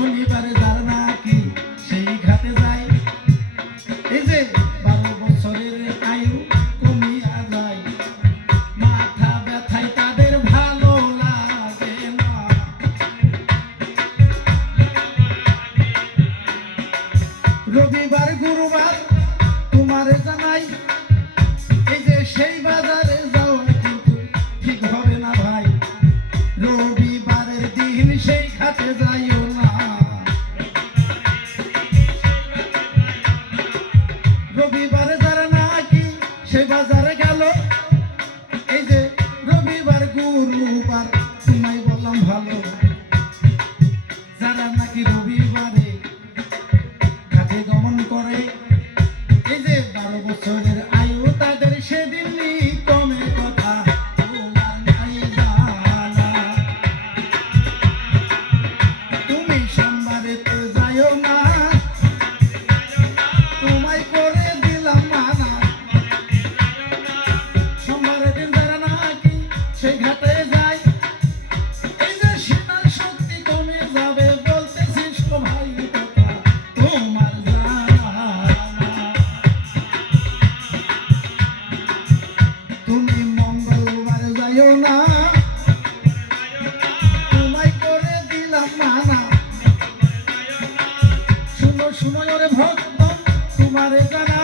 শনিবারে যারা নাকি সেই ঘাটে যায়, এই যে 12 বছরের আয়ু কমিয়া যায়, মাথা ব্যথায় তাদের ভালো লাগে না। রবিবার গুরুবার তোমারে জানাই, এই যে সেই বাজারে যাওয়া কিন্তু ঠিক হবে না ভাই, রবিবারের দিন সেই ঘাটে যাইও না। রবিবারে যারা নাকি সেই বাজারে গেল, এই যে রবিবার গুরুবার তোমায় বললাম ভালো, যারা নাকি রবিবারে ঘাটে গমন করে, এই যে 12 বছরের আয়ু তাদের সেদিনই কমে কথা তোমার নাই জানা। তুমি সোমবারে তো যাইও না, তোমায় করে দিলাম মানা। সোমবারের দিন যারা নাকি সেই ঘাটে যায়, এই যে সেটার শক্তি কমে যাবে বলতেছি সবাই কথা তোমার জানা। তুমি মঙ্গলবার যাইও না, তোমায় করে দিলাম মানা। শুনো শুনো ওরে ভক্ত তোমারে জানা,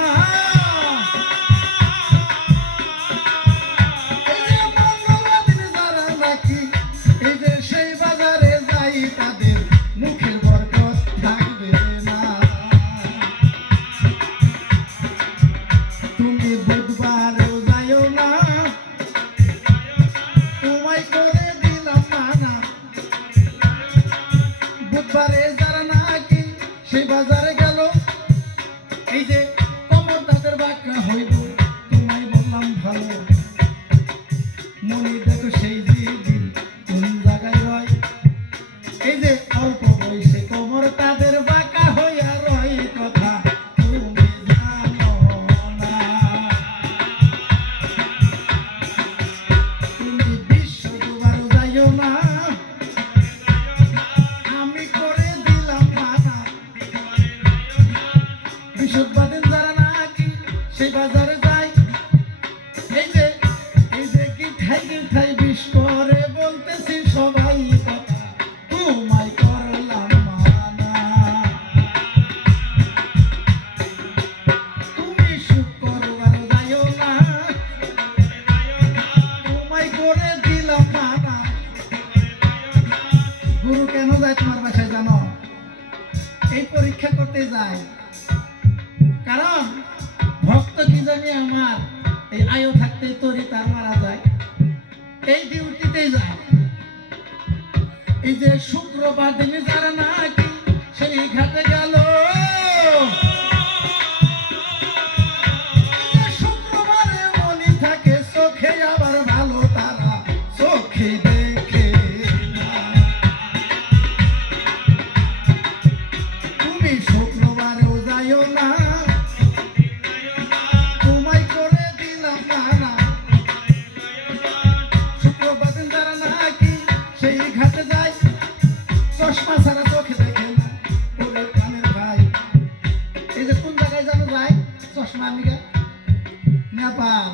এই যে মঙ্গলবার দিনে যারা নাকি এই যে সেই বাজারে যাই তাদের মুখের বরকত থাকবে না। তুমি বুধবারেও যাইও না, তোমায় করে দিলাম মানা। বুধবারে যারা নাকি সেই বাজারে গেল, এই যে কমর তাদের বাঁকা হইব, তোমায় বললাম ভালো, মনে দেখো সেই দিন কোন জায়গায় রয়, এই যে অল্প বয়সে কমর তাদের বাঁকা হইয়া রয় কথা তুমি জানো না। তুমি বৃহস্পতিবার যাইও না, আমি করে দিলাম মানা। বৃহস্পতিবার দিন যারা নাকি সেই বাজারে যায়, এই যে গিঠাই বিষ করে বলতেছি সবাই কথা তোমায় করলাম মানা। তুমি শুক্রবার যাইও না, তোমায় করে দিলাম মানা। গুরু কেন যায় তোমার বাসায় জানো? এই পরীক্ষা করতে যায়, কারণ ভক্ত কি জানি আমার এই আয়ু থাকতেই তরি তার মারা যায়, এই ডিউটিতেই যায়। এই যে শুক্রবার দিনে যারা নাকি সেই ঘাটে গেল, এই যে শুক্রবারে মনি থাকে চোখে, আবার ভালো তারা চোখে দেখে না। তুমি শুক্রবারেও যাইও না, তোমায় করে দিলাম মানা। শুক্রবার দিন যারা নাকি সেই ঘাটে যায়, চশমা ছাড়া চোখে দেখে না। ওরে কানের ভাই, এই যে কোন জায়গায় জানো যায় চশমা নিয়ে? নেপাল।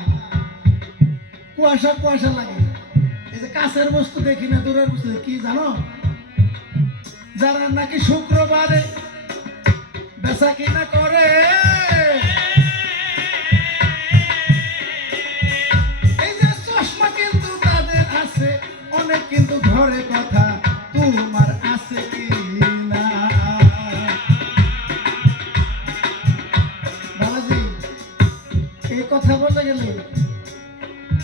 কুয়াশা কুয়াশা লাগে, এই যে কাছের বস্তু দেখি না, দূরের বস্তু কি জানো? যারা নাকি শুক্রবারে বেচা কিনা করে, এই যে চশমা কিন্তু তাদের আছে অনেক, কিন্তু ঘরে কথা তোমার আছে কি না? বাবাজি এই কথা বলতে গেলে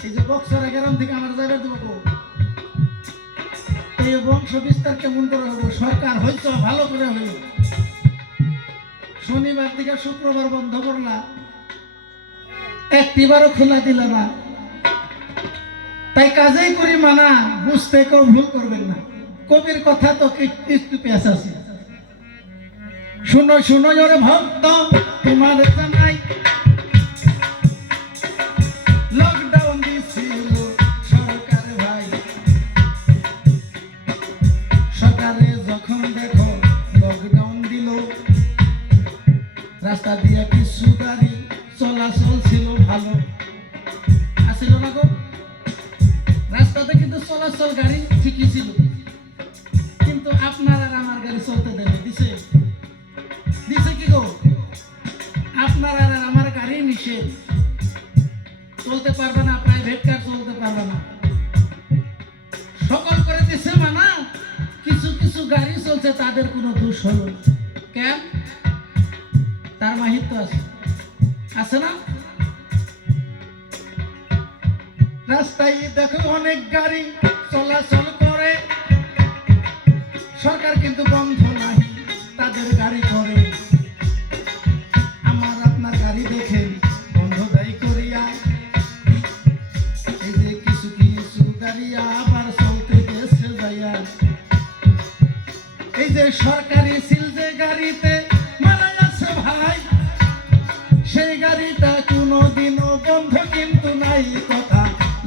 এই যে বক্সার গ্রাম থেকে আমার যাবে দেবো, এই বংশ বিস্তার কেমন করে হবো? সরকার হয়তো ভালো করে হইল, শনিবার থেকে শুক্রবার বন্ধ করলা, একটিবারও খোলা দিল না, তাই কাজেই করি মানা, বুঝতে কেউ ভুল করবেন না। কবির কথা তো স্তূপে আছে। শুনো শুনো ওরে ভক্ত তোমার জানাই, লকডাউন দিছিল সরকার ভাই, সরকারে যখন দেখো রাস্তা দিয়া কিছু গাড়ি চলাচল ছিল ভালো, আসিল না গো? রাস্তাতে কিন্তু চলাচল গাড়ি ঠিকই ছিল, কিন্তু আপনার আর আমার গাড়ি চলতে দেবে দিছে? দিছে কি গো? আপনার আর আমার গাড়ি নিষেধ, চলতে পারবে না, প্রাইভেট কার চলতে পারবে না, সকল করে দিছে মানা। কিছু কিছু গাড়ি চলছে, তাদের কোনো দোষ হলো না। কেন? তার মাহিত্য আছে, আছে না? রাস্তায় দেখো অনেক গাড়ি চলাচল করে, সরকার কিন্তু বন্ধ নাই, তাদের গাড়ি করে। আমার আপনার গাড়ি দেখে বন্ধ দেয় করিয়া, এই যে কিছু কিছু গাড়ি আবার চলতে গেছে যাইয়া। এই যে সরকারি সিল যে গাড়িতে মারা যাচ্ছে ভাই, সেই গাড়িটা কোনোদিনও বন্ধ কিন্তু নাই, কথা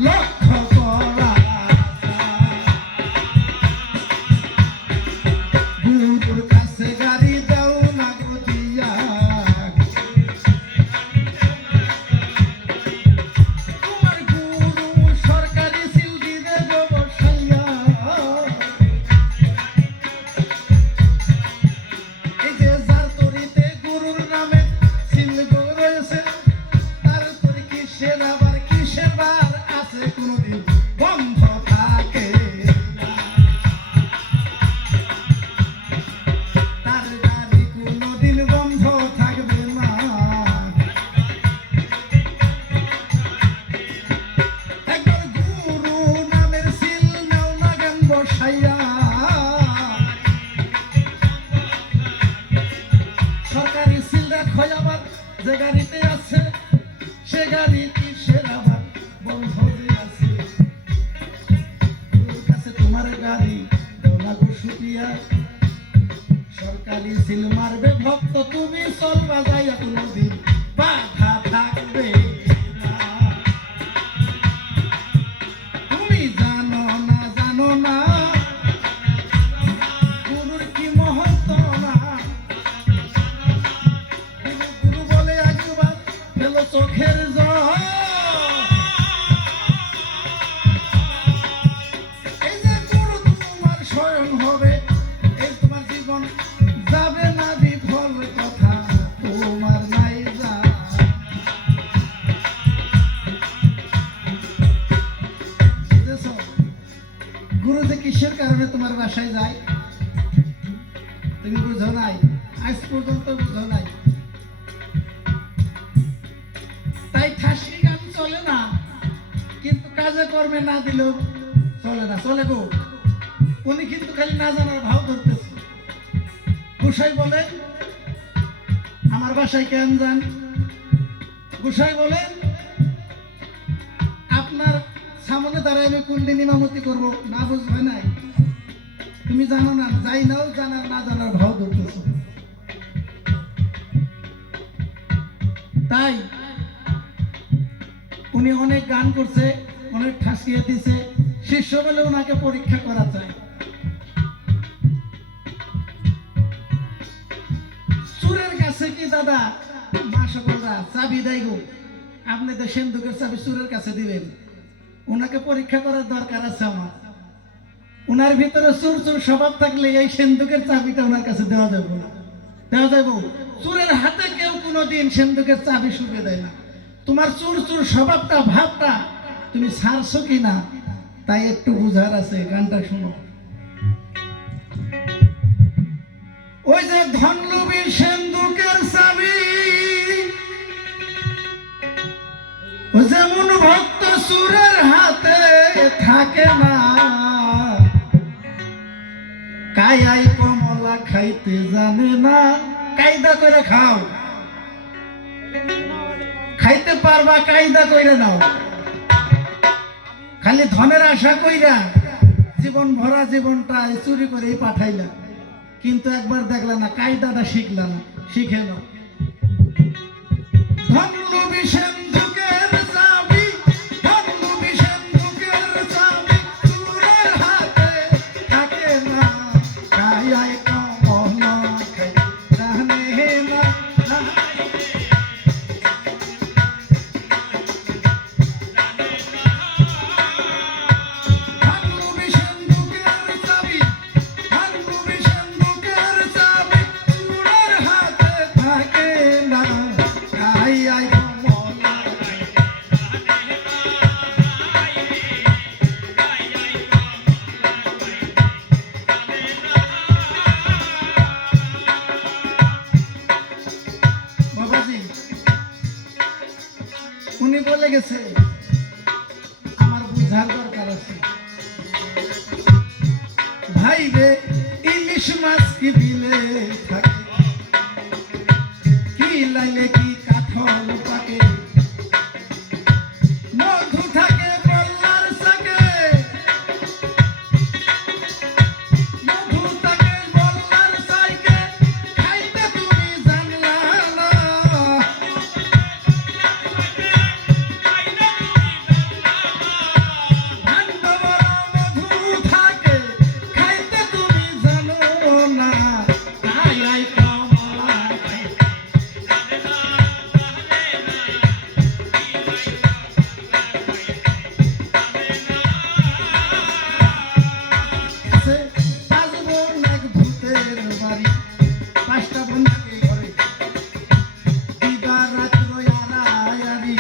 লক্ষ্য করা। গুরুর কাছে গাড়ি দাও না গো দিয়া, তোমার গুরু সরকারি সিল দিবে গো বসাইয়া। এই যে যার তরিতে গুরুর নামে সিল গো রয়েছে, তার তরি কিসের আবার কিসের বার আছে, কোনোদিন বন্ধ থাকে না। তার গাড়ি কোনোদিন বন্ধ থাকবে না। একবার গুরু নামের সিল নাও না গান বসাইয়া, সরকারি সিল রাখো আবার যে গাড়িতে আছে, সে গাড়ি কিসের আবার বন্ধ যে আছে। গুরুর কাছে তোমার গাড়ি দাও না গো সুটিয়া, সরকারি সিল মারবে ভক্ত, তুমি চলবা যাইয়া, কোনোদিন বাধা থাকবে না। তুমি জানো না গুরুর কি মহত্ব না। গুরু বলে একবার ফেলো চোখের জল, এই যে গুরু তোমার স্বয়ং হবে, এই তোমার জীবন যাবে না বিফল, কথা তোমার নাই যা। বুঝেছ? গুরু যে কিসের কারণে তোমার বাসায় যায় তুমি বুঝো নাই, আজ পর্যন্ত বুঝো নাই। তাই ঠাসি গান চলে না, কিন্তু কাজে কর্মে না দিলেও চলে না। চলে গো, উনি কিন্তু খালি না জানার ভাব ধরতেছে। গোসাই বলেন আমার বাসায় কেন যান? গোসাই বলেন আপনার সামনে দাঁড়ায় আমি কোনদিন ইমামতি করবো? না বুঝবে নাই, তুমি জানো না, যাই নাও জানার না জানার ভাব ধরতেছ। তাই উনি অনেক গান করছে, অনেক ঠাসিয়ে দিছে, শিষ্য বলে ওনাকে পরীক্ষা করা চায়। চুরের কাছে কি দাদা মা সকলরা চাবি দেয় গো? আপনি তো সিন্ধুকের চাবি চুরের কাছে দিবেন, ওনাকে পরীক্ষা করার দরকার আছে আমার। ওনার ভিতরে চুর চুর স্বভাব থাকলে এই সিন্ধুকের চাবিটা ওনার কাছে দেওয়া যাবে না, দেওয়া যাবো? চুরের হাতে কেউ কোনোদিন সিন্ধুকের চাবি শুকে দেয় না। তোমার চুর চুর স্বভাবটা ভাবটা তুমি ছাড়ছো কিনা, তাই একটু বুঝার আছে। গানটা শুনো। ওই যে ধনলুবি সিন্ধুকের চাবি, ও যেমন ভক্ত চুরের হাতে থাকে না, কায়াই কমলা খাইতে জানে না। কায়দা করে খাও, খাইতে পারবা, কায়দা কইরা নাও। খালি ধনের আশা কইরা জীবন ভরা জীবনটা চুরি করেই পাঠাইলা, কিন্তু একবার দেখলা না, কায়দাটা শিখলা না, শিখে নাও। ধনলুবি সিন্ধুকের চাবি, ধনলুবি সিন্ধুকের চাবি, চুরের হাতে থাকে না, কায়াই কমলা খাইতে জানে না। লেগেছে, আমার বুঝার দরকার আছে। ভাই রে ইলিশ মাছ কি বিলে থাকে, কি লাইলে কি কাঠল পাকে, মধু থাকে বল্লার সাকে, মধু থাকে বল্লার সাইকে, খাইতে তুমি জানলা না। ভাণ্ড বড় মধু থাকে, খাইতে তুমি জানো না। আই আই কমলা আছে, আসবো এক ভূতের বাড়ি, পাঁচটা বন্ধুকে ঘরে, দিবা রাত্র আড়াআড়ি,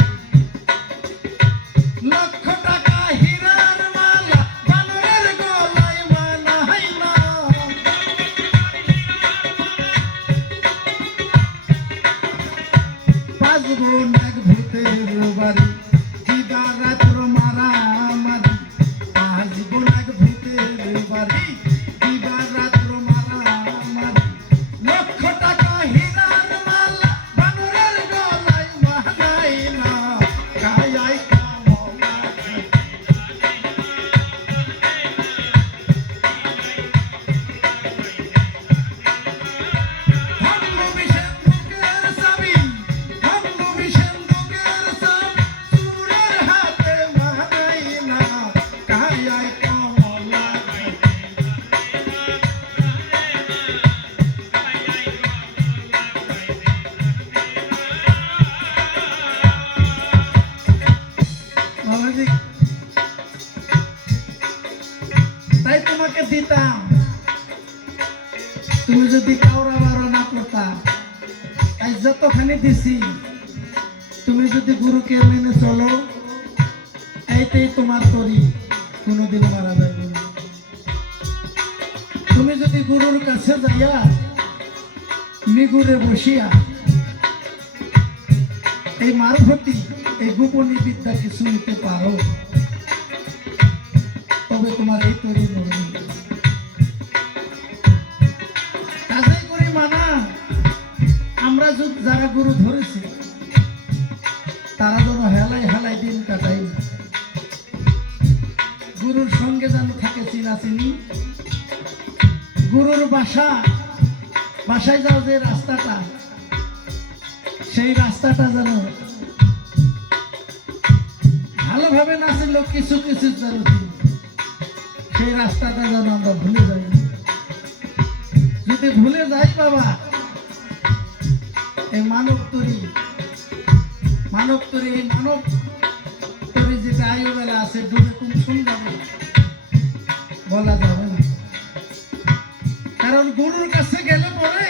লক্ষ টাকা হীরার মালা বানরের গলায় মানাইলা। বাজবো এক ভূতের বাড়ি, দিবা রাত্র মারামারি, বাজবো এক ভূতের বাড়ি, দিবা রাত্র মারামারি, লক্ষ টাকা হীরার মালা বানরের গলায় মানাইলা। কায়াই কামলা ভাবলো বিশেন্দুকের চাবি, ভাবলো বিশেন্দুকের চাবি, চোরের হাতে মানাইলা। কায়াই কামলা বাবাজি, তাই তোমাকে দিতাম, তুমি যদি কাউরা বারো না করতা। আজ যতখানি দিছি, তুমি যদি গুরুকে মেনে চলো, এইটাই তোমার করি, কোনোদিন মারা যাবে না। তুমি যদি গুরুর কাছে যাইয়া নিগুড়ে বসিয়া এই মারফতি এই গোপনী বিদ্যা কিছু নিতে পারো, তবে তোমার এই তৈরি মরবে। কাজেই করি মানা, আমরা যারা গুরু ধরেছি তারা যেন হেলাই হেলাই দিন কাটাই না। গুরুর সঙ্গে যেন থাকে চিনাচিনি, গুরুর বাসায় যাও যে রাস্তাটা, সেই রাস্তাটা যেন ভালোভাবে না ছিল, কিছু কিছু যেন ছিল, সেই রাস্তাটা যেন আমরা ভুলে যাই না। যদি ভুলে যাই বাবা, এই মানব তরি এই মানব তরি যেটা আয়ুবেলা আছে, ডুবে কোন শুনবে বলা যাবে না। কারণ গুরুর কাছে গেলে পরে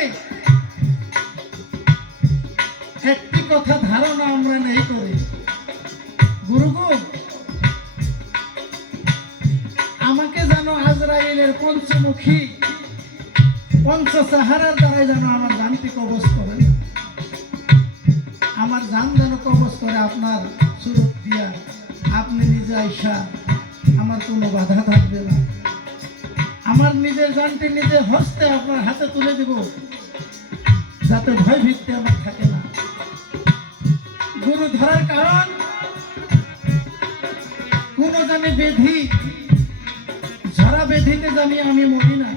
একটি কথা ধারণা আমরা নেই করি, গুরুগো আমাকে যেন আজরাইলের পঞ্চমুখী পঞ্চসাহারার দ্বারাই যেন আমার জানটি কবজ করে, আমার জান যেন কবজ করে আপনার সুরত দিয়া, আপনি নিজে আইসা, আমার কোনো বাধা থাকবে না। আমার নিজের জানটি নিজে হস্তে আপনার হাতে তুলে দিব, যাতে ভয় ভীতি আমার থাকে না। গুরু ধরার কারণ কোন জানি বেধি, ঝরা বেধিতে জানি আমি মরি না,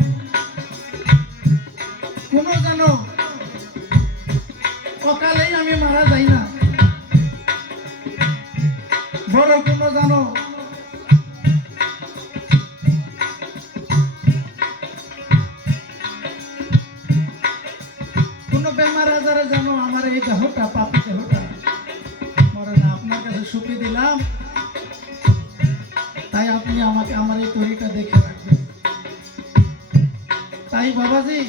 কোন যেন অকালেই আমি মারা যাই না, বড় কোন জানো কোন বেমার আজারে যেন আমার এই দেহটা, পাপি দেহটা মরে না। আপনার কাছে সুখী দিলাম, তাই আপনি আমাকে আমার এই তরিকা দেখে রাখবেন। তাই বাবাজি,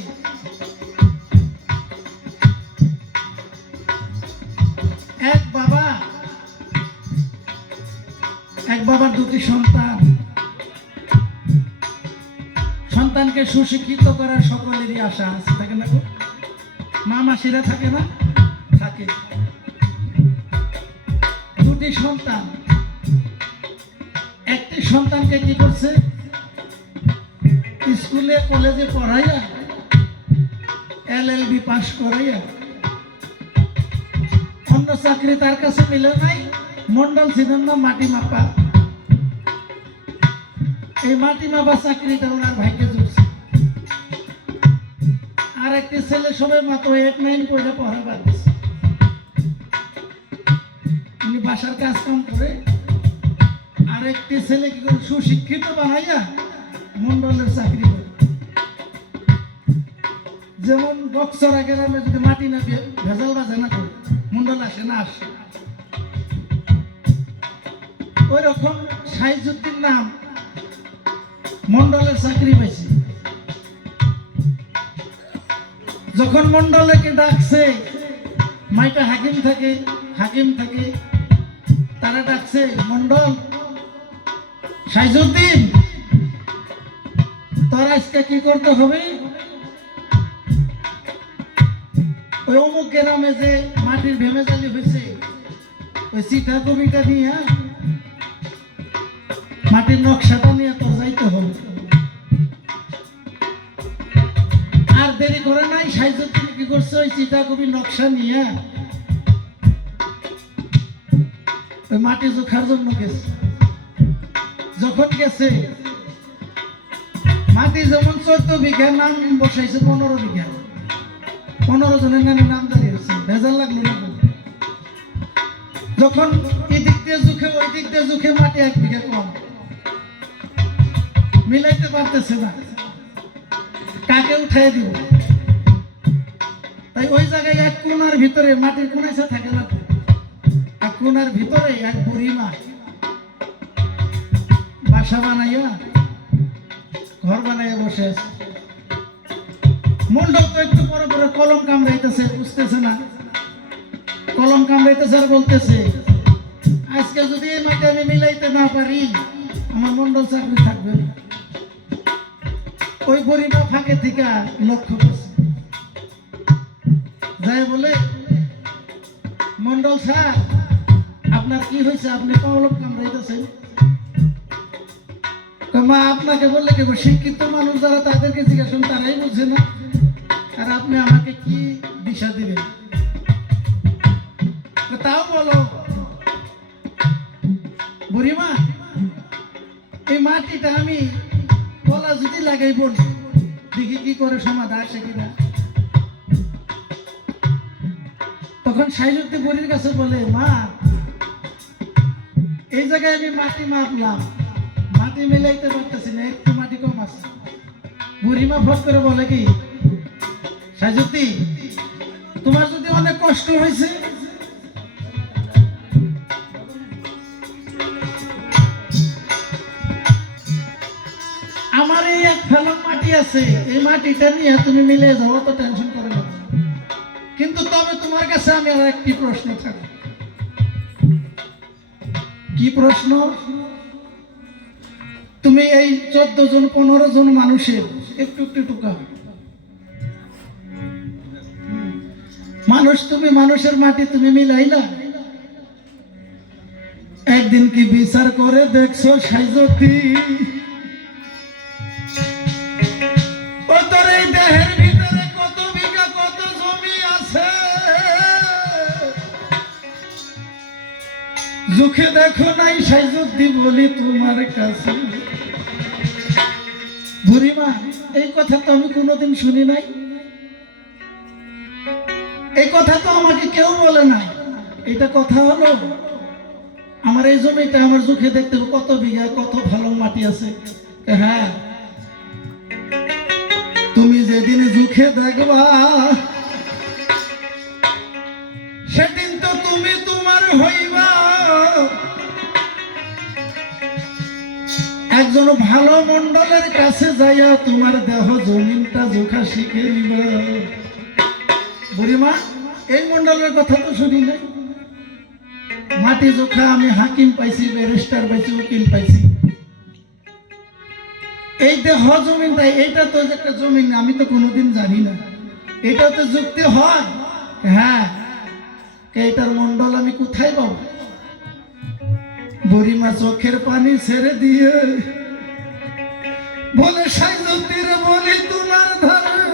এক বাবার দুটি সন্তান, সন্তানকে সুশিক্ষিত করার সকলেরই আশা আছে, থাকে না গো? মা মাসিরা থাকে না? থাকে। দুটি সন্তান, একটি সন্তানকে কি করছে স্কুলে কলেজে পড়াইয়া LLB পাস করাইয়া অন্য চাকরি তার কাছে মিলে নাই। মন্ডল ছিলেন না মাটি মাপা, এই মাটি মাপা চাকরিটা ওনার ভাইকে জুড়ছে। আর একটি ছেলে সবে মাত্র 8-9 পড়ে পড়া বাদ দিচ্ছে, উনি বাসার কাজ কাম করে। আর একটি ছেলে কি করে সুশিক্ষিত বানাইয়া মন্ডলের চাকরি করে। যেমন বক্সরা গ্রামে যদি মাটি না ভেজাল বাজে না করে মন্ডল আসে না, আসে ওই রকম সাইজুদ্দিন নাম মন্ডলের চাকরি পাইছে। যখন মন্ডলকে ডাকছে, মাইটা হাকিম থাকে, তারা ডাকছে মন্ডল সাইজুদ্দিন তোর আজকে কি করতে হবে, ওই অমুক গ্রামে যে মাটির ভেমেজালি হয়েছে ওই চিঠা কবিটা নিয়ে মাটির নকশাটা নিয়ে তোর যাইতে হবে। আর দেরি করে নাই, সাইজুদ্দিন কি করছে ওই চিঠা কবির নকশা নিয়ে ওই মাটি জোখার জন্য গেছে। যখন গেছে মাটি যেমন 14 বিঘা, নাম বসাইছে 15 বিঘা, 15 জনের নাম দাঁড়িয়ে হয়েছে, ভেজাল লাগলো না। যখন এদিক দিয়ে জুখে ওই দিক দিয়ে জুখে মাটি 1 বিঘা কম, মিলাইতে পারতেছে না, কাকে উঠাই দিব। তাই ওই জায়গায় এক কোনার ভিতরে, মাটির কোনায় থাকে না, এক কোনার ভিতরে এক বুড়ি মা বাসা বানাইয়া ঘর বানাইয়া বসে আছে। মন্ডল তো একটু পরে পরে কলম কামড়াইতেছে, বুঝতেছে না, কলম কামড়াইতেছে আর বলতেছে আজকে যদি এই মাটি আমি মিলাইতে না পারি আমার মন্ডল চাকরি থাকবে না। ওই গরিবা ফাঁকে থেকে লক্ষ্য করছে, যাই বলে মন্ডল স্যার আপনার কি হয়েছে, আপনি কলম কামড়াইতেছেন? মা আপনাকে বললে কেবল শিক্ষিত মানুষ যারা তাদেরকে জিজ্ঞাসা তারাই বুঝে না, আর আপনি আমাকে কি দিশা দিবেন? তাও বলো বুড়িমা, এই মাটিটা আমি গলা যদি লাগাই বলি দেখি কি করে সমাধান আসে কিনা। তখন সাইজুদ্দিন বুড়ির কাছে বলে, মা এই জায়গায় আমি মাটি মাপলাম, মাটি মিলাইতে পারতেছি না, একটু মাটি কম আছে। বুড়িমা ফট করে বলে কি, সাইজুদ্দিন তোমার যদি অনেক কষ্ট হয়েছে আমার এই 1 ফেলক মাটি আছে, এই মাটিটা নিয়ে তুমি মিলে যাও, তো টেনশন করে না। কিন্তু তবে তোমার কাছে আমি আর একটি প্রশ্ন থাকি। কি প্রশ্ন? তুমি এই 14 জন 15 জন মানুষের একটু একটু টুকা মানুষ, তুমি মানুষের মাটি তুমি মিলাইলা, একদিন কি বিচার করে দেখছো সাইজুদ্দিন ও তোর এই দেহের ভিতরে কত বিঘা কত জমি আছে? চোখে দেখো নাই সাইজুদ্দিন বলি তোমার কাছে। বুড়িমা এই কথা তো আমি কোনোদিন শুনি নাই, এই কথা তো আমাকে কেউ বলে নাই। এটা কথা হলো আমার এই জমিটা আমার চোখে দেখতে কত বিঘা কত ভালো মাটি আছে। হ্যাঁ তুমি যেদিন চোখে দেখবা সেদিন তো তুমি তোমার হইবা। একজন ভালো মন্ডলের কাছে যাইয়া তোমার দেহ জমিনটা জোখা শিখে নিবা। বুড়িমা এই মন্ডলের কথা তো শুনি নাই, মাটি জোখা আমি হাকিম পাইছি, ব্যারিস্টার পাইছি, উকিল পাইছি। এই দেহ জমিনটা এইটা তো একটা জমিন, আমি তো কোনোদিন জানি না। এটা তো যুক্তি হয়। হ্যাঁ এইটার মন্ডল আমি কোথায় পাবো? বুড়িমা চোখের পানি ছেড়ে দিয়ে বলে, সাইজুদ্দিন বলি তোমার ধারে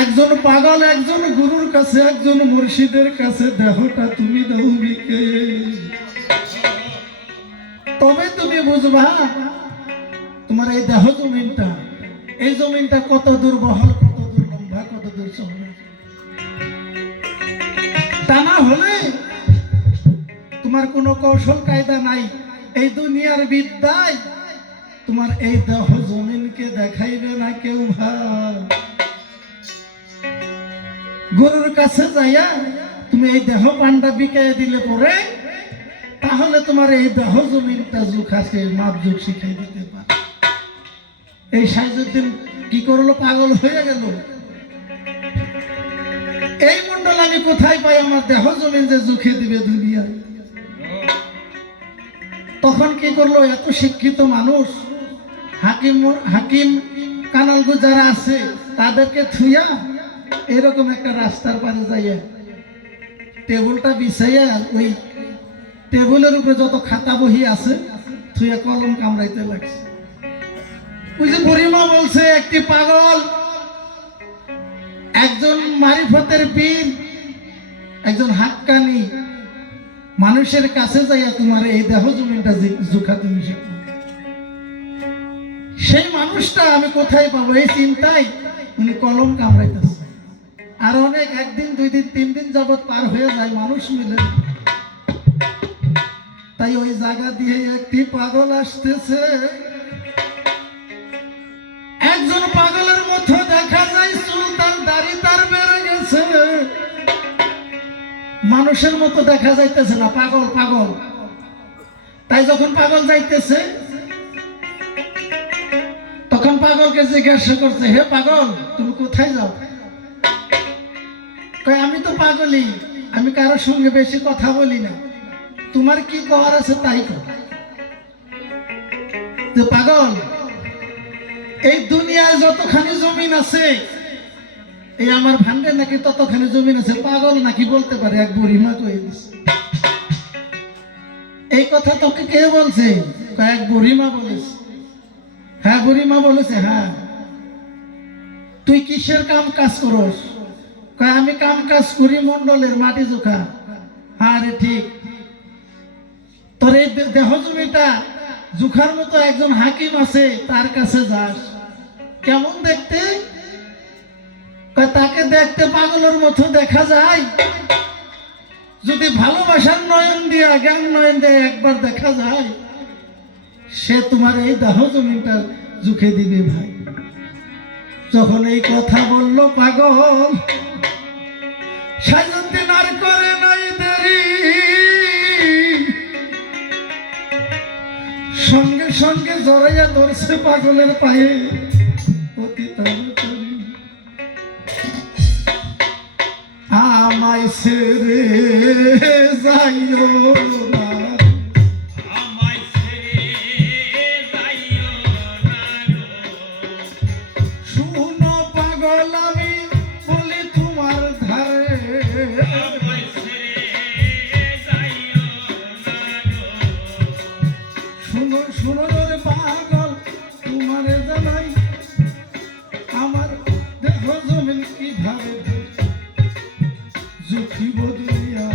একজন পাগল, একজন গুরুর কাছে, একজন মুর্শিদের কাছে দেহটা তুমি দাও বিকে, তবে তুমি বুঝবা তোমার এই দেহ জমিনটা, এই জমিনটা কত দূর বহল, কত দূর লম্বা, কত দূর চওড়া। তা না হলে তোমার কোনো কৌশল কায়দা নাই, এই দুনিয়ার বিদ্যায় তোমার এই দেহ জমিনকে দেখাইবে না কেউ। ভাই, গুরুর কাছে যাইয়া তুমি এই দেহ পান্ডা বিকায় দিলে পরে তাহলে তোমার এই দেহ জমিনটা জুখাছে মাপ যুগ শিখাই দিতে পারে। এই সাইজুদ্দিন কি করলো? পাগল হয়ে গেল। এই মন্ডল আমি কোথায় পাই আমার দেহ জমিন যে জুখে দিবে দুনিয়ায়? তখন কি করলো? এত শিক্ষিত মানুষ, হাকিম কানালগু যারা আছে তাদেরকে থুইয়া এরকম একটা রাস্তার পারে যাইয়া টেবিলটা বিছাইয়া ওই টেবিলের উপরে যত খাতা বহি আছে থুইয়া কলম কামড়াইতে লাগছে। ওই যে বুড়িমা বলছে, একটি পাগল, একজন মারিফতের পীর, একজন হাক্কানি মানুষের কাছে যাইয়া তোমার এই দেহ জমিনটা জুখা তুমি শিখো। সেই মানুষটা আমি কোথায় পাবো? এই চিন্তায় উনি কলম কামড়াইতেছে। আর অনেক একদিন, দুই দিন, তিন দিন যাবৎ পার হয়ে যায়, মানুষ মিলে। তাই ওই জায়গা দিয়ে একটি পাগল আসতেছে। একজন পাগলের মধ্যে দেখা যায় সুলতান, দাড়ি তার বেড়ে গেছে, মানুষের মতো দেখা যাইতেছে না, পাগল পাগল। তাই যখন পাগল যাইতেছে তখন পাগলকে জিজ্ঞাসা করছে, হে পাগল, তুমি কোথায় যাও? কয়, আমি তো পাগলই, আমি কারোর সঙ্গে বেশি কথা বলি না, তোমার কি করার আছে তাই কর। যে পাগল, এই দুনিয়ায় যতখানি জমিন আছে, এই আমার ভান্ডে নাকি ততখানি জমিন আছে। পাগল নাকি বলতে পারে? এক বুড়িমা কয়ে দিছে। এই কথা তোকে কে বলছে? এক বুড়িমা বলেছে। হ্যাঁ, বুড়িমা বলেছে। হ্যাঁ, তুই কিসের কাম কাজ করস? আমি কাম কাজ করি মন্ডলের মাটি জোখা। হ্যাঁ রে, ঠিক। তোর এই দেহ জমিটা জুখার মতো একজন হাকিম আছে, তার কাছে যাস। কেমন দেখতে? তাকে দেখতে পাগলের মতো দেখা যায়। যদি ভালোবাসার নয়ন দিয়া, জ্ঞান নয়ন দিয়ে একবার দেখা যায়, সে তোমার এই দেহ জমিনটা জুখে দিবে। ভাই, যখন এই কথা বলল পাগল, সাইজুদ্দিন আর করে নাই দেরি, সঙ্গে সঙ্গে জড়াইয়া ধরছে পাগলের পায়ে, অতি তাড়াতাড়ি আমায় ছেড়ে যাইও না, আমায় ছেড়ে যাইও না গো। শুনো পাগল, আমি বলি তোমার ধারে, আমায় ছেড়ে যাইও না গো। শুনো শুনো রে পাগল, তোমারে জানাই আমার দেহ জমিন কিভাবে জুখিব দুনিয়া।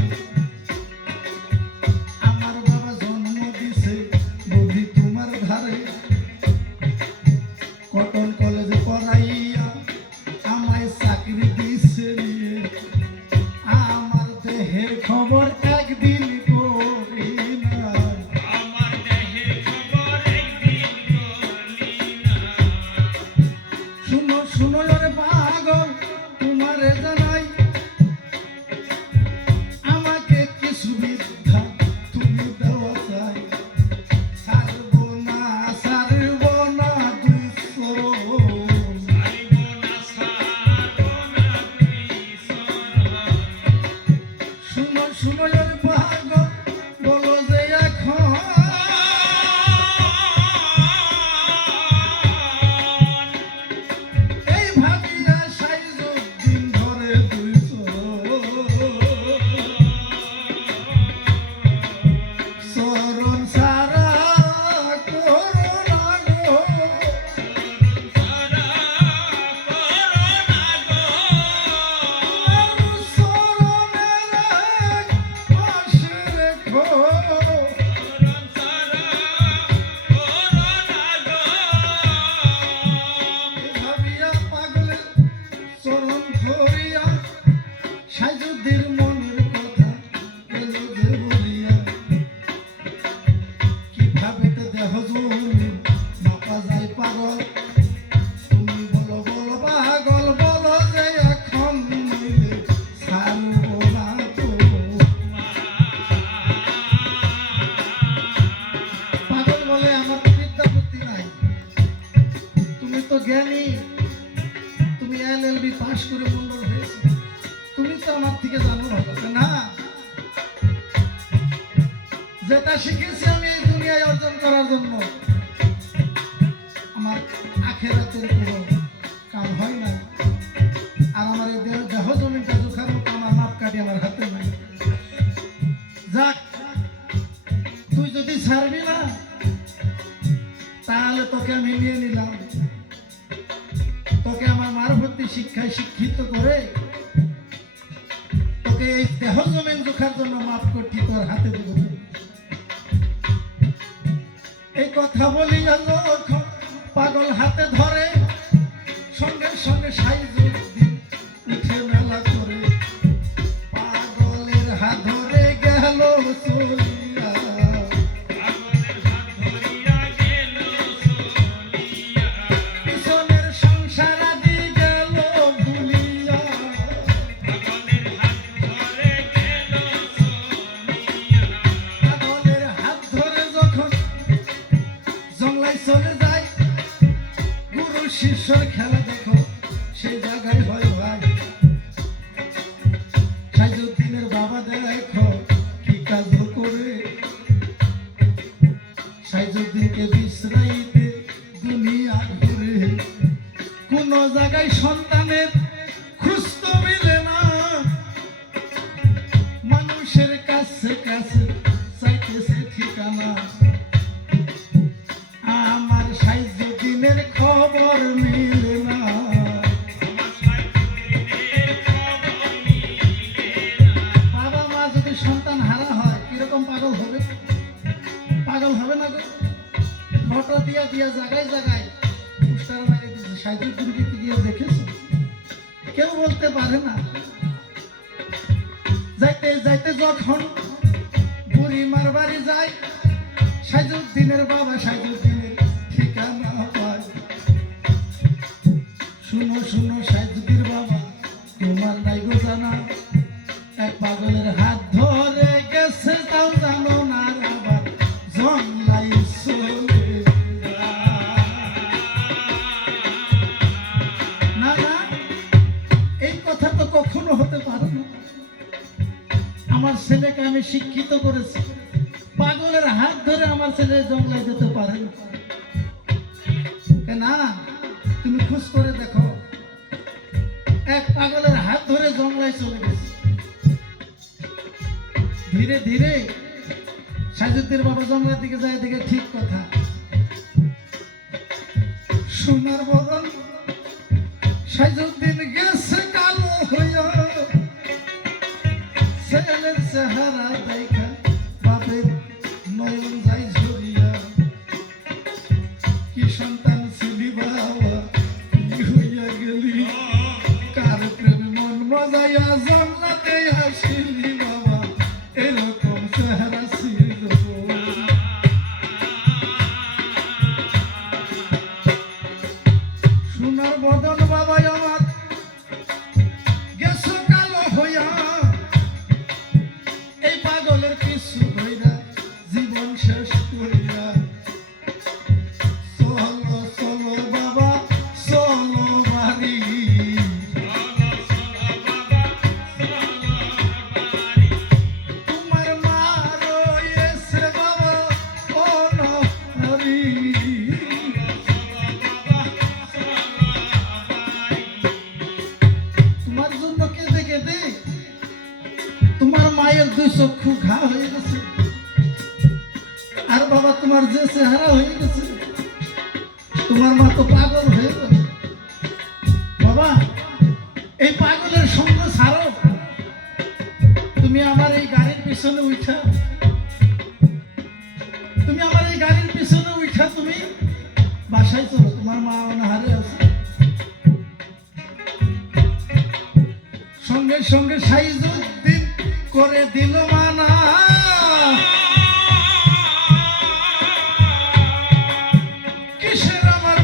আমার বাবা জন্ম দিছে বলি তোমার ধারে, কটন কলেজে পড়াইয়া আমায় চাকরি দিছে নিয়ে, আমার দেহের খবর একদিন করি না, আমার দেহের খবর একদিন বলি না। শুনো শুনো রে পাগল, তোমারে জানাই আমাকে কিছু বিদ্যা তুমি দেওয়া চাই, ছাড়বো না দুই চরণ, পাগল তুমি বলো বলো পাগল বলো যে এখন নইলে ছাড়বো না তো পাগল বলে আমার তো বিদ্যা বুদ্ধি নাই তুমি তো জ্ঞানী তুমি এলএলবি পাস করে মন্ডল হয়েছে তুমি তো আমার থেকে জানো না যেটা শিখেছি আমি এই দুনিয়ায় অর্জন করার জন্য আমার আখেরাতের কোনো কাম হয় না আর আমার এই দেহ জমিনটা জোখার মতো আমার মাপকাঠি আমার হাতে নাই যাক তুই যদি ছাড়বি না তাহলে তোকে আমি নিয়ে নিলাম তোকে আমার মারফতি শিক্ষায় শিক্ষিত করে তোকে এই দেহ জমিন জোখার জন্য মাপ করছি তোর হাতে দেবো এই কথা বলি যখন পাগল হাতে ধরে সঙ্গে সঙ্গে সাইজুদ্দিন উঠে মেলা করে পাগলের হাত ধরে গেল চলিয়া পিছনের সংসার আদি গেল ভুলিয়া পাগলের হাত ধরে যখন জংলায় চলে যায় গুরু শিষ্যর খেলা দেখো সেই জায়গায় হয় ভাই সাইজুদ্দিনের বাবা দেখো কি কাজ করে সাইজুদ্দিনকে বিশ্রাইতে দুনিয়া ঘুরে কোন জায়গায় সন্তানের খুঁজ তো মিলে না মানুষের কাছে কাছে চাইতেছে ঠিকানা আমার সাইজুদ্দিনের খবর মিলে না বাবা মা যদি সন্তান হারা হয় কিরকম পাগল হবে না গো ফটো দিয়া দিয়া জায়গায় জায়গায় পোস্টার মারিয়ে দিচ্ছে সাইজুদ্দিনকে কি দিয়ে দেখেছে কেউ বলতে পারে না যাইতে যাইতে যখন বুড়িমার বাড়ি যায় সাইজুদ্দিনের বাবা সাইজুদ্দিনের ঠিকানা পায় শুনো শুনো সাইজুদ্দিন বাবা তোমার নাই গো জানা এক পাগলের হাত ধরে গেছে তাও জানো না আবার জংলাই চলে না না এই কথা তো কখনো হতে পারে না আমার ছেলেকে আমি শিক্ষিত করেছি পাগলের হাত ধরে আমার ছেলে জঙ্গলায় যেতে পারে না তুমি খোঁজ করে দেখো এক পাগলের হাত ধরে জঙ্গলায় চলে গেছে ধীরে ধীরে সাইজুদ্দিনের বাবা জঙ্গলার দিকে যায় দিকে ঠিক কথা সোনার বদন সাইজুদ্দিন গেছে কালো হইয়া ছেলের চেহারা দেখা বাপের নয়ন যাই ঝরিয়া কি সন্তান ছিলি বাবা কি হইয়া গেলি কার প্রেমে মন মজাইয়া জান্নাতে আসিলি বাবা এরকম চেহারা ছিল সোনার বদন বাবা আমার গেছো কালো হইয়া এই পাগলের কিছু হইয়া জীবন শেষ করিয়া চলো চলো বাবা চলো বাড়ি তোমার মা রয়েছে বাবা অনাহারি তোমার জন্য কেঁদে কেঁদে তোমার মায়ের দুই চক্ষু ঘা হয়ে গেছে আর বাবা তোমার যে চেহারা হয়ে গেছে তোমার মা তো পাগল হয়ে গেল বাবা এই পাগলের সঙ্গ ছাড়ো তুমি আমার এই গাড়ির পিছনে উঠা তুমি বাসায় চলো তোমার মা অনাহারে আছে সঙ্গে সঙ্গে সাইজুদ্দিন করে দিল মানা কিসের আমার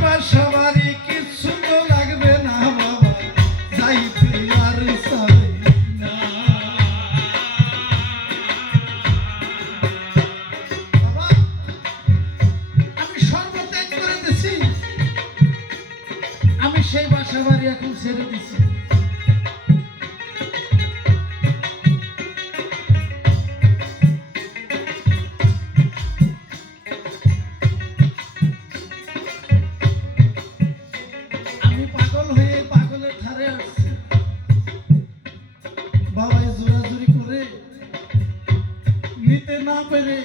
সেই বাসা বাড়ি এখন ছেড়ে দিছে। আমি পাগল হয়ে পাগলের ধারে আসছি। বাবাই জোরাজুরি করে নিতে না পেরে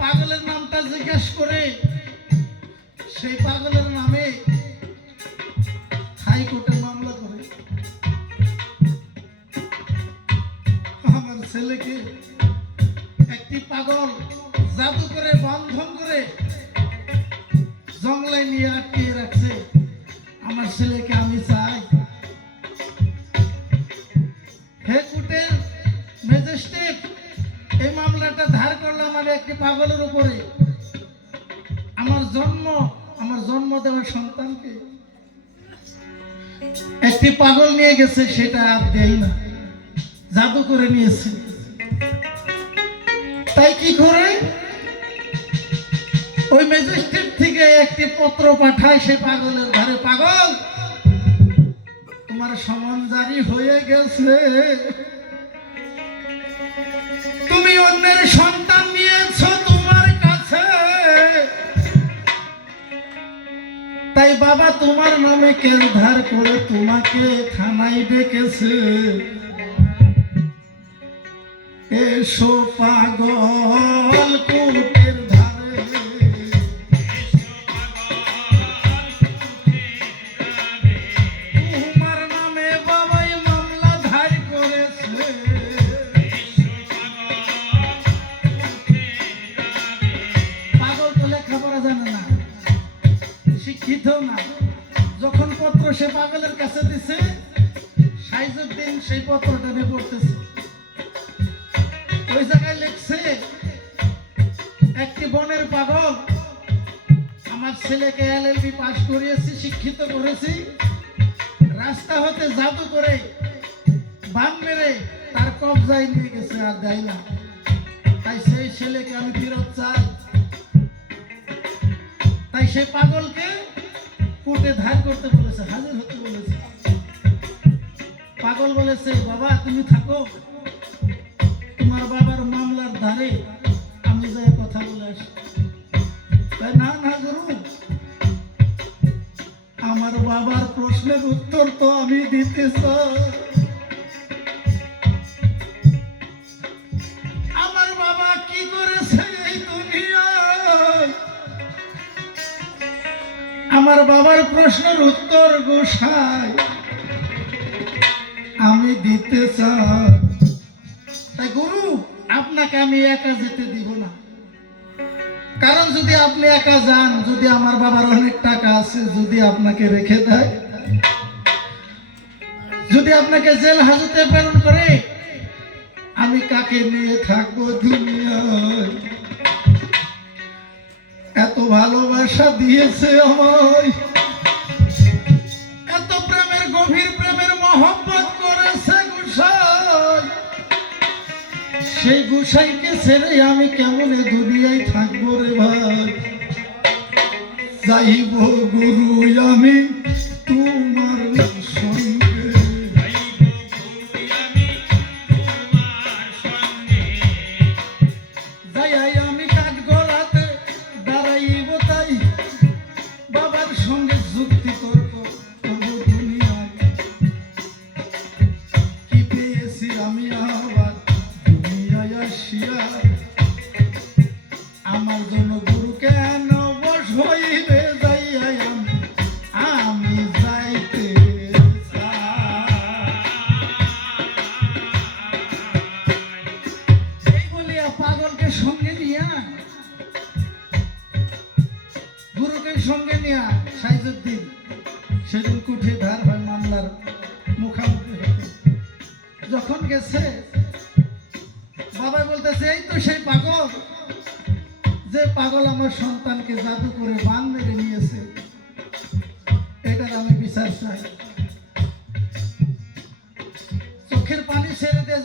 পাগলের নামটা জিজ্ঞেস করে সেই পাগলের নামে হাইকোর্টে মামলা করে আমার ছেলেকে একটি পাগল জাদু করে বন্ধন করে জঙ্গলায় নিয়ে আটকিয়ে রাখছে। আমার ছেলেকে আমি চাই হে কোর্টের ম্যাজিস্ট্রেট, এই মামলাটা ধার করলাম আমি একটি পাগলের উপরে। আমার জন্ম দেওয়া সন্তানকে একটি পাগল নিয়ে গেছে, সেটা আর দেয় না, জাদু করে নিয়েছে। তাই কি করে ওই ম্যাজিস্ট্রেট থেকে একটি পত্র পাঠায় সে পাগলের ঘরে, পাগল তোমার সমন জারি হয়ে গেছে, তুমি অন্যের সন্তান নিয়েছো তোমার কাছে, তাই বাবা তোমার নামে কেস ধার করে তোমাকে থানায় ডেকেছে। এসো পাগল কোর্টের ধারে, তোমার নামে বাবাই মামলা ধার করেছে। পাগল তো লেখাপড়া জানে না, শিক্ষিত না। যখন পত্র সে পাগলের কাছে দিছে, সাইজুদ্দিন সেই পত্রটা নিয়ে পড়তেছে। ওই জায়গায় লিখছে, একটি বনের পাগল, আমার ছেলেকে LLB পাস করিয়েছি, শিক্ষিত করেছি, রাস্তা হতে জাদু করে বান মেরে তার কবজায় নিয়ে গেছে, আর দেয় না। তাই সেই ছেলেকে আমি ফেরত চাই। তাই সে পাগলকে কোর্টে ধার করতে বলেছে, হাজির হতে বলেছে। পাগল বলেছে, বাবা তুমি থাকো, তোমার বাবার মামলার ধারে আমি যাই কথা বলে আসি। তাই না না গুরু, আমার বাবার প্রশ্নের উত্তর তো আমি দিতে চাই। আমার বাবা কি করেছে এই দুনিয়ায়, আমার বাবার প্রশ্নের উত্তর গোসাই আমি দিতে চাই। তাই গুরু, আপনাকে আমি একা যেতে দিব না। কারণ যদি আপনি একা যান, যদি আমার বাবার অনেক টাকা আছে, যদি আপনাকে রেখে দেয়, যদি আপনাকে জেল হাজতে প্রেরণ করে, আমি কাকে নিয়ে থাকবো দুনিয়ায়? এত ভালোবাসা দিয়েছে আমায়, এত প্রেমের গভীর প্রেমের মহব্বত করেছে গোসাই, সেই গোসাইকে ছেড়ে আমি কেমন এ দুনিয়ায় থাকবো রে ভাই? যাইব গুরু আমি তোমার সঙ্গে, যাই আমি কাঠ গলাতে দাঁড়াইব, তাই বাবার সঙ্গে যুক্তি তর্ক করবো দুনিয়ায়। কি পেয়েছি আমি আবার দুনিয়ায় আসিয়া, আমার জন্য গুরু কেন বস হইবে যাইয়া আমি যাইতে চাই। এই বলিয়া পাগলকে সঙ্গে নিয়া, গুরুকে সঙ্গে নিয়া সাইজুদ্দিন সেদিন কুঠে ধার হয় মামলার মুখামুখি হতে। যখন গেছে, বাবা বলতেছে, এই তো সেই পাগল, যে পাগল আমার সন্তানকে জাদু করে বান মেরে নিয়েছে, এটার আমি বিচার চাই। চোখের পানি ছেড়ে দিয়ে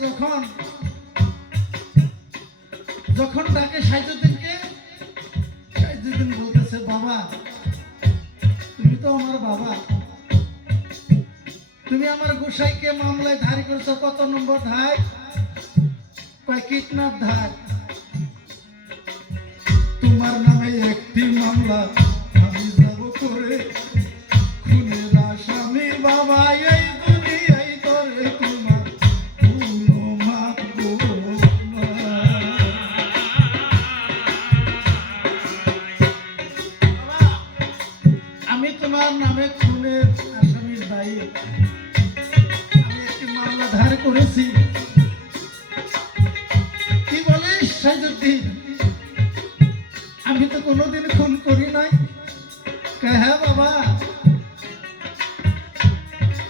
যখন ডাকে সাইজুদ্দিনকে, সাইজুদ্দিন বলতেছে, বাবা তো আমার বাবা। তুমি আমার গোসাইকে মামলায় ধারি করেছো কত নম্বর ধার? কয় কিডন্যাপ ধার। তোমার নামে একটি মামলা আমি যাব করে, খুনের আসামি বাবা এই দুনিয়ায় ধরে তোমার কোনো মাপবো না। আমি তোমার নামে খুনের আসামির দায়ী আমি একটি মামলা ধার করেছি। কি বলিস সাইদুদ্দিন? আমি তো কোনোদিন খুন করি নাই। হ্যাঁ বাবা,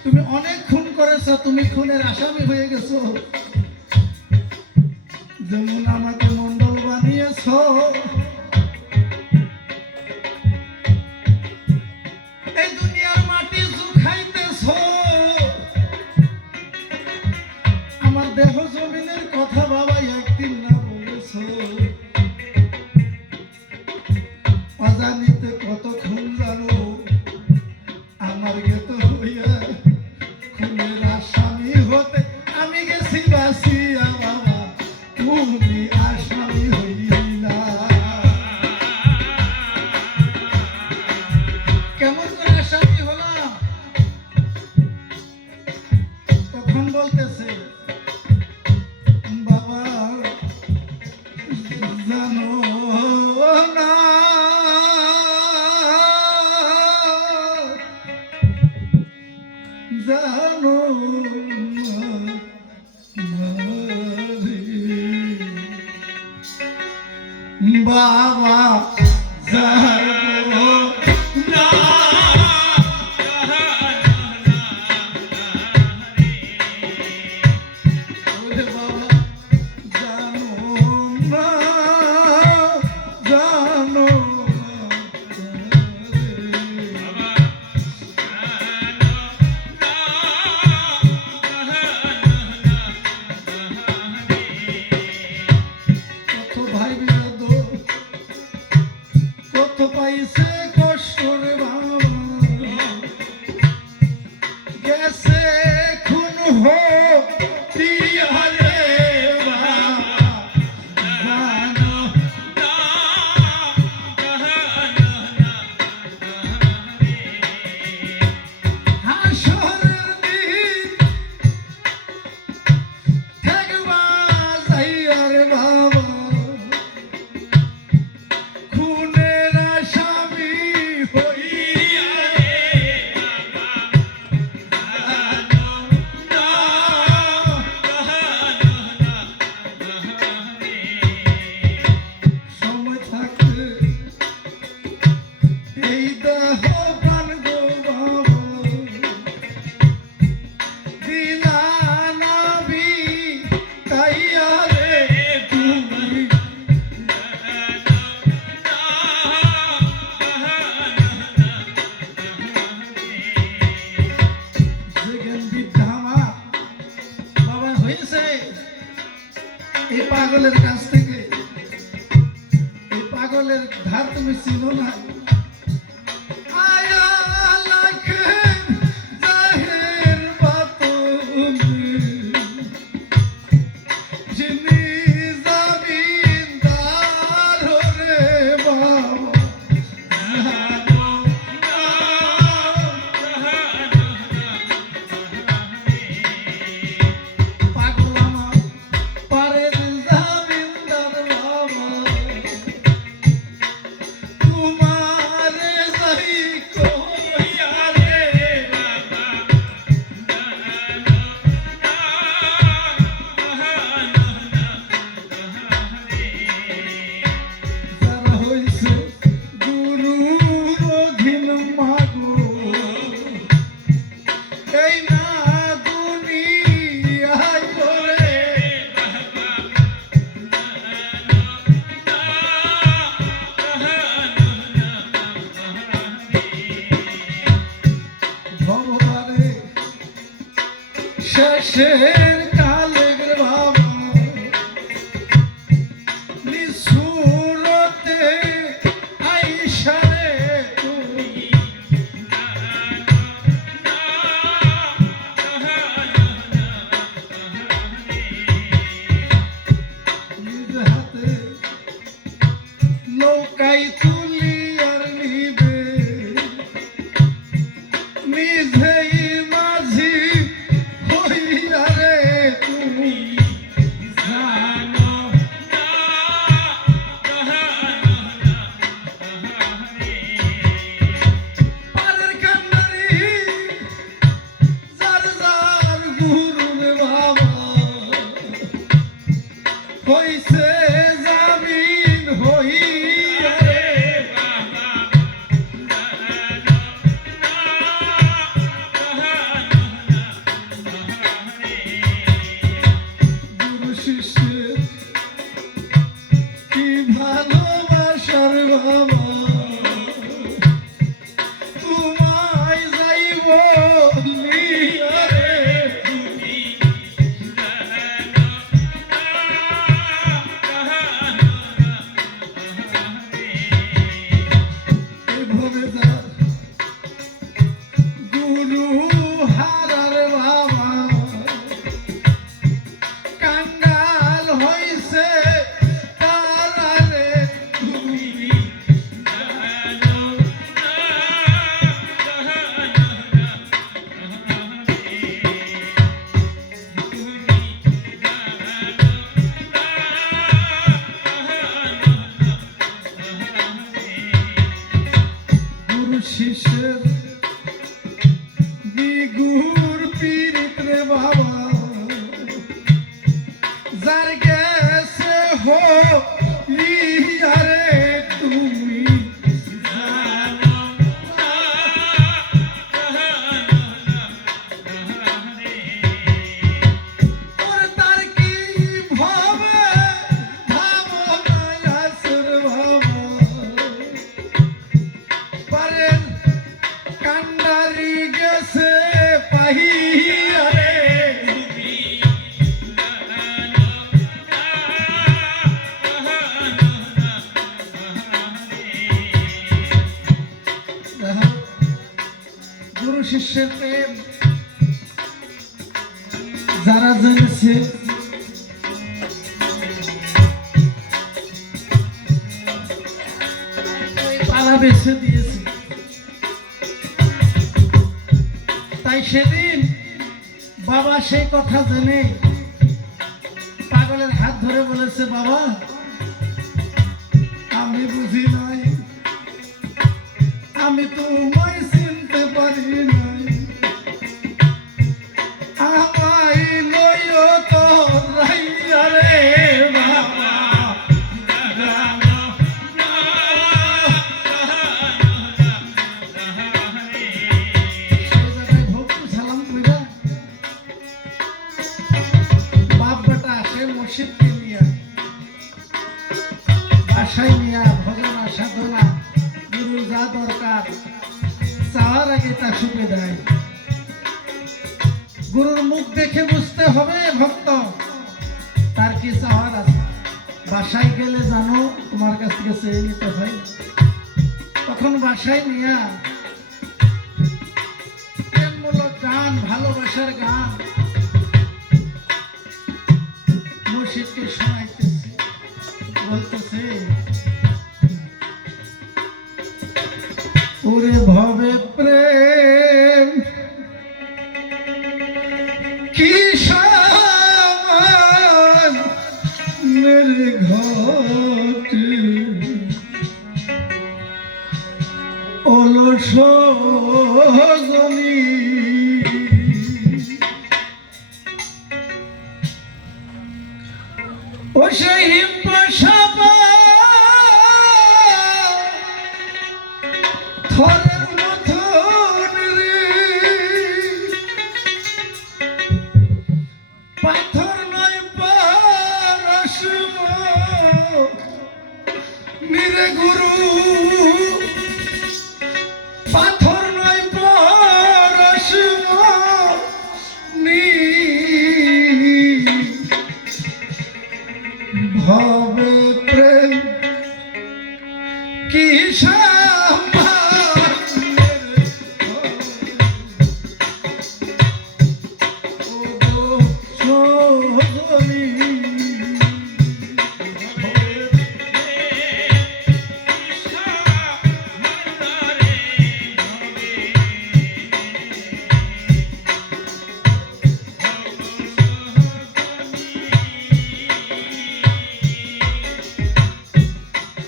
তুমি অনেক খুন করেছো, তুমি খুনের আসামি হয়ে গেছো। যেমন আমাকে মন্ডল বানিয়েছো, এই দুনিয়ার মাটি শুকাইতেছো, আমার দেহ জমিনের কথা বাবা একদিন না বলেছো। অজানিতে কত খুন জানো আমার গেতো হইয়া, খুনের আসামি হতে আমি গেছি বাসিয়া বাবা, তুমি আসামি হইলা। কেমন করে আসামি হলাম? তখন বলতেছে বাবা জানো না, জানো না বাবা জানো না। ওরে বাবা জানো না, জানো কত ভাই বিরাদ কত পাইছে কষ্ট রে বাবা, গেছে খুন হোক রে বাবা, জানো হাসরের দিন থাকবা যাইয়া রে বাবা, খুনের আসামি হইয়া সময় থাকতে এই দেহ প্রাণ গো বাবা, দিলা নাবি তাইয়া রে তুমি। যেখান বিদ্যা আমার বাবা হয়েছে এই পাগলের কাছ থেকে, এই পাগলের ধার তুমি চিনো না। আয়া লাখের জাহের বাতুমি, যিনি জামিনদার রে বাবা, জানো না। পাগল আমার পারের জামিনদার বাবা, তোমারে যাই কইয়া রে বাবা, যারা হইছে গুরুর অধীন মাগো, এই না দুনিয়ায় করে ভগবানে শেষের কালে রে বাবা, নিসুরতে আইসা রে তুমি। শিষ্যের বিগুর পীড়িত রে বাবা যার গেছে হো ইয়ারে তুমি ওর তার কি ভাবে ভাবনায় আসর বাবা পারেন কান্ডারি গেছে পাহিয়ারে গুরু শিষ্যের প্রেম যারা জেনেছে তারা বেছে দিয়েছে তাই সেদিন বাবা সেই কথা জেনে পাগলের হাত ধরে বলেছে বাবা আমি বুঝি নাই আমি তোমায় চিনতে পারি নাই আমায় লইও তো রাইয়া রে বাবা সেই জায়গায় ভক্তি সালাম কইরা বাপ বেটা সে মসজিদকে নিয়ে বাসায় নিয়ে ভজনা সাধনা গুরু যা দরকার চাওয়ার আগে তা শুকে দেয় গুরুর মুখ দেখে বুঝতে হবে ভক্ত তার কি চাওয়ার আছে বাসায় গেলে জানো তোমার কাছ থেকে চেয়ে নিতে হয় তখন বাসায় নিয়ে প্রেমমূলক গান ভালোবাসার গান মুর্শিদকে শোনাইতেছে বলতেছে ওরে ভবে প্রেম কি সামানের ঘটে অলস জনি ও সেই হিম্পসাপা থরের মতন রে পাথর নয় পরশম নিরে গুরু পাথর নয় পরশম নি ভবে প্রেম কি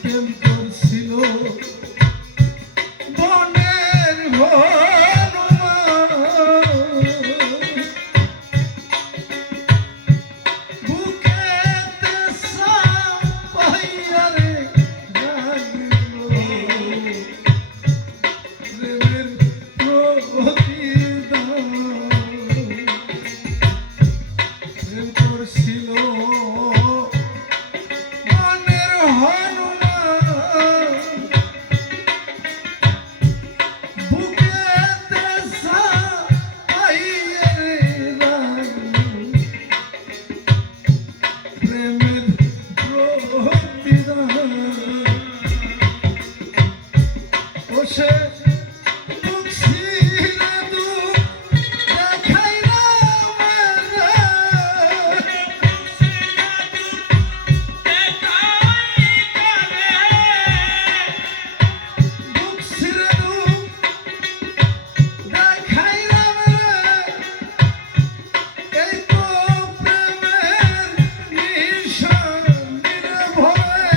প্রেম করছিল বনের হনুমান বুকেতে চাপাইয়া রে রাখিল প্রেমের প্রতিদান প্রেম করছিল বনের হনুমান বুকেতে চাপাইয়া রে রাখিল প্রেমের প্রতিদান ও সে দুঃখ ছিঁড়ে দুঃখ দেখাইলা আমারে দুঃখ ছিঁড়ে দুঃখ দেখাইলা আমারে এই তো প্রেমের নিশান নির্ভয়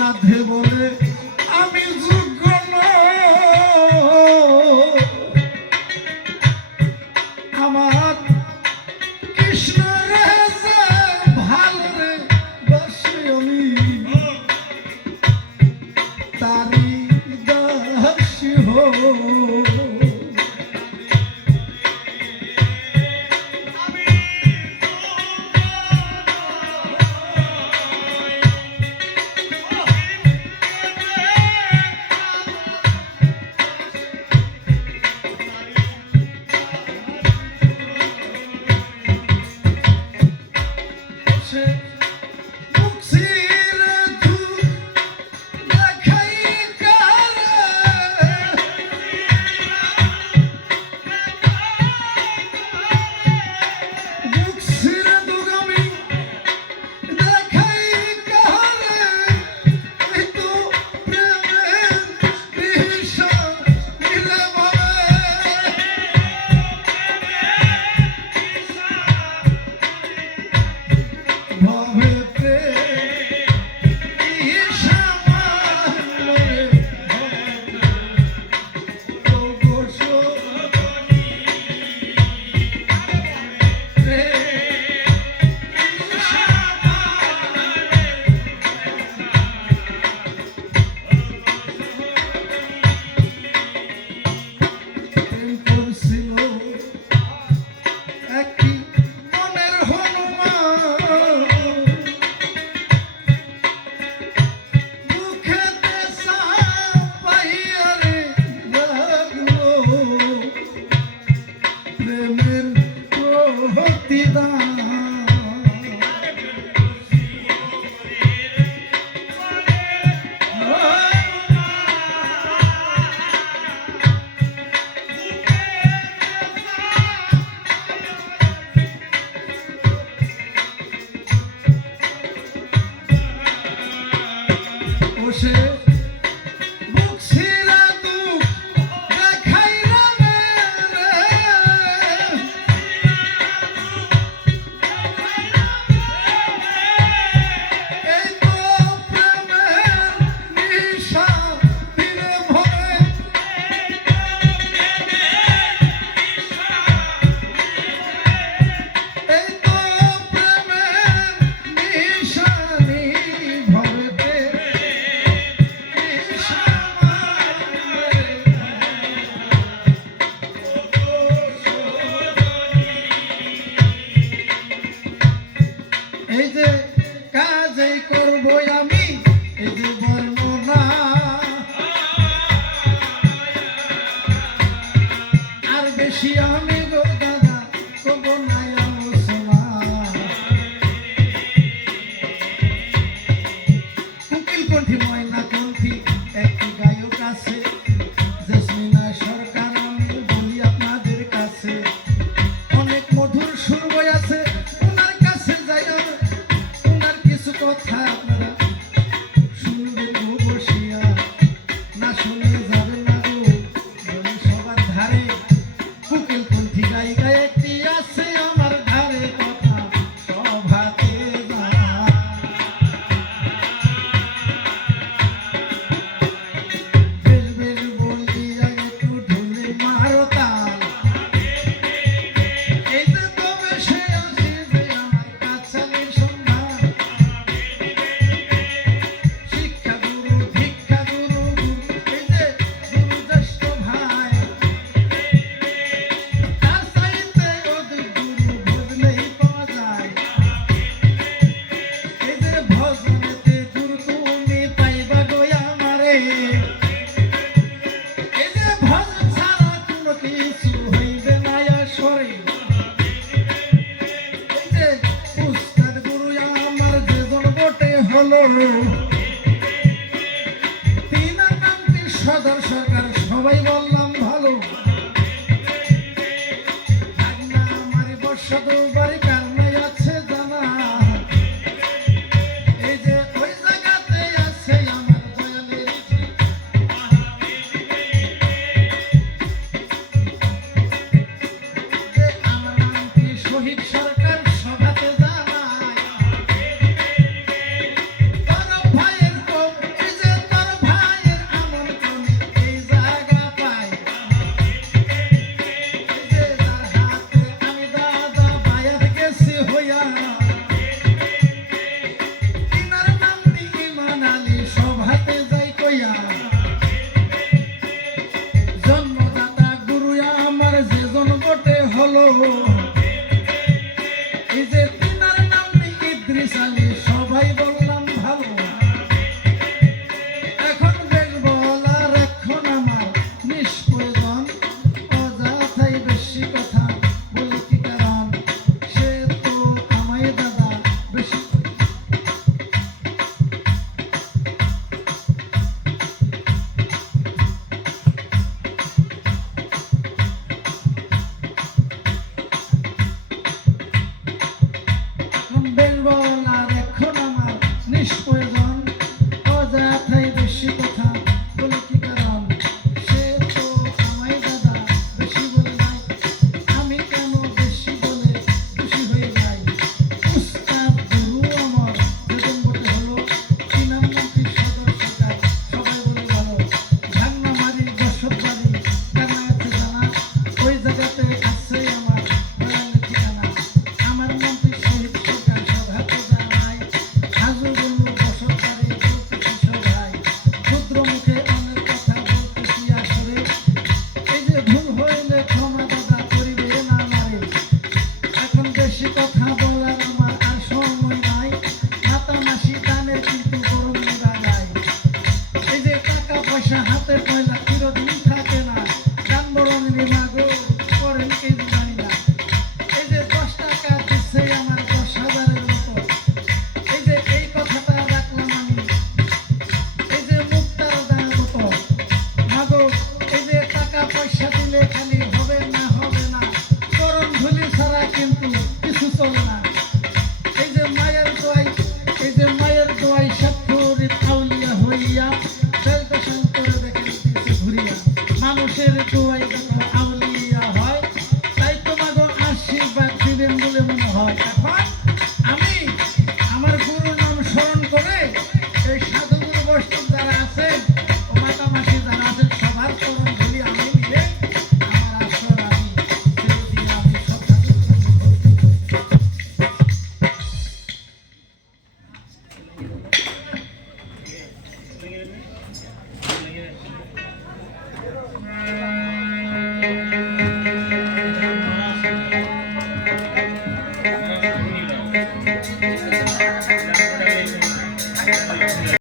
রাধে বলে আমি যোগ্য নই। আমার কৃষ্ণ রে যে ভালো রে বসে আমি তারি দাসী হো। দিয়া